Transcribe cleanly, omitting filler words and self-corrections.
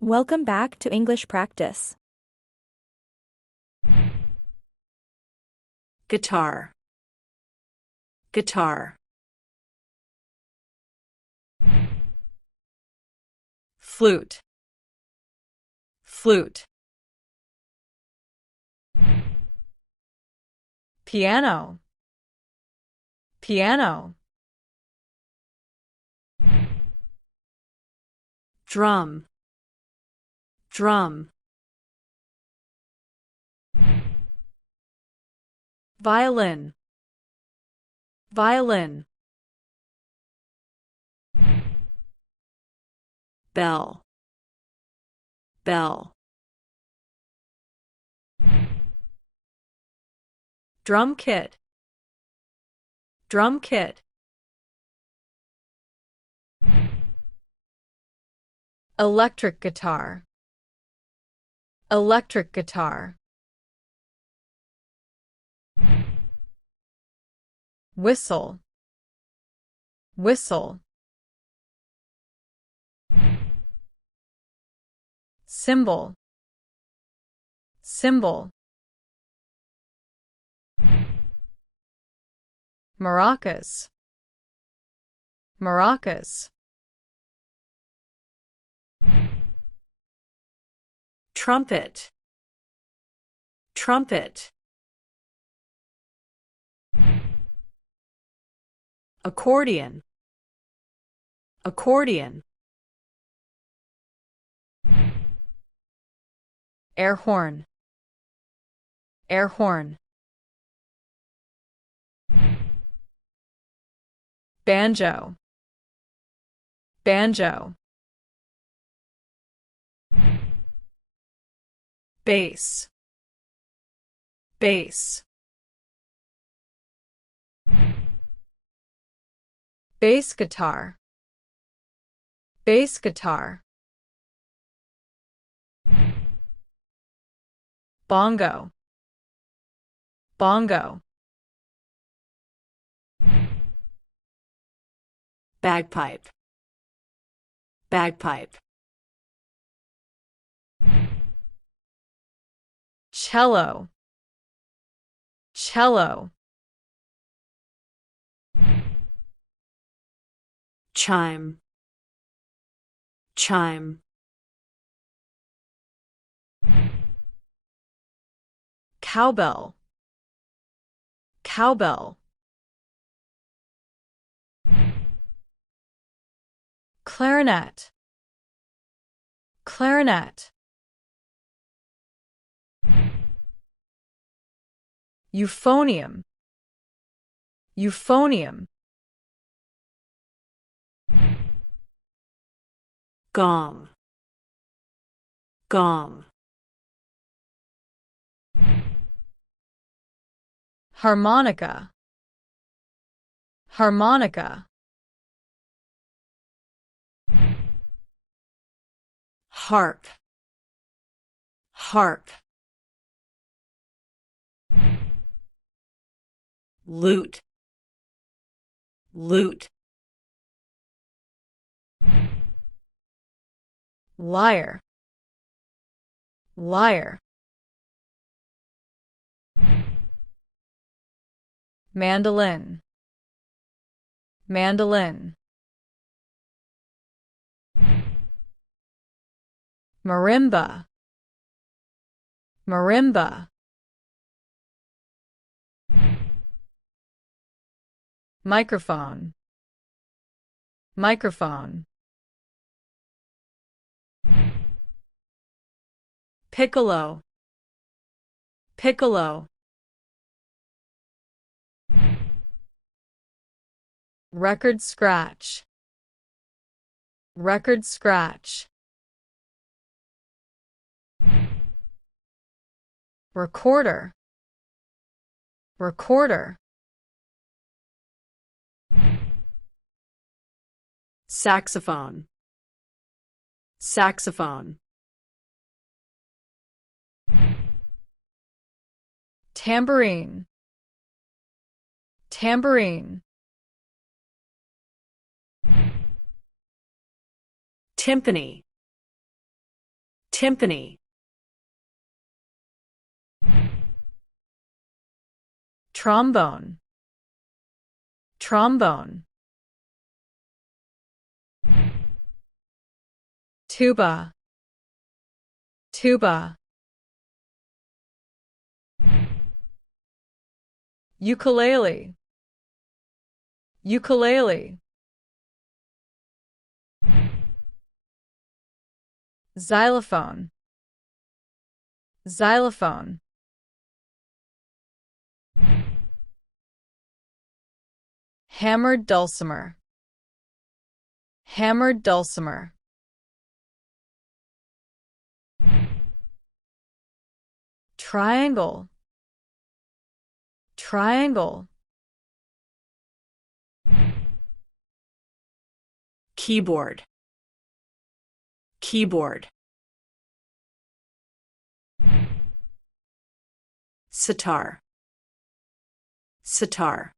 Welcome back to English practice. Guitar, guitar. Flute, flute. Piano, piano. Drum, drum. Violin, violin. Bell, bell. Drum kit, drum kit. Electric guitar, electric guitar. Whistle, whistle. Cymbal, cymbal. Maracas, maracas. Trumpet, trumpet. Accordion, accordion. Air horn, air horn. Banjo, banjo. Bass, bass. Bass guitar, bass guitar. Bongo, bongo. Bagpipe, bagpipe. Cello, cello. Chime, chime. Cowbell, cowbell. Clarinet, clarinet. Euphonium, euphonium. Gong, gong. Harmonica, harmonica. Harp, harp. Lute, lute. Lyre, lyre. Mandolin, mandolin. Marimba, marimba. Microphone, microphone. Piccolo, piccolo. Record scratch, record scratch. Recorder, recorder. Saxophone, saxophone. Tambourine, tambourine. Timpani, timpani, trombone, trombone, tuba, tuba, ukulele, ukulele, xylophone, xylophone, hammered dulcimer, hammered dulcimer, triangle, triangle, keyboard, keyboard, sitar, sitar,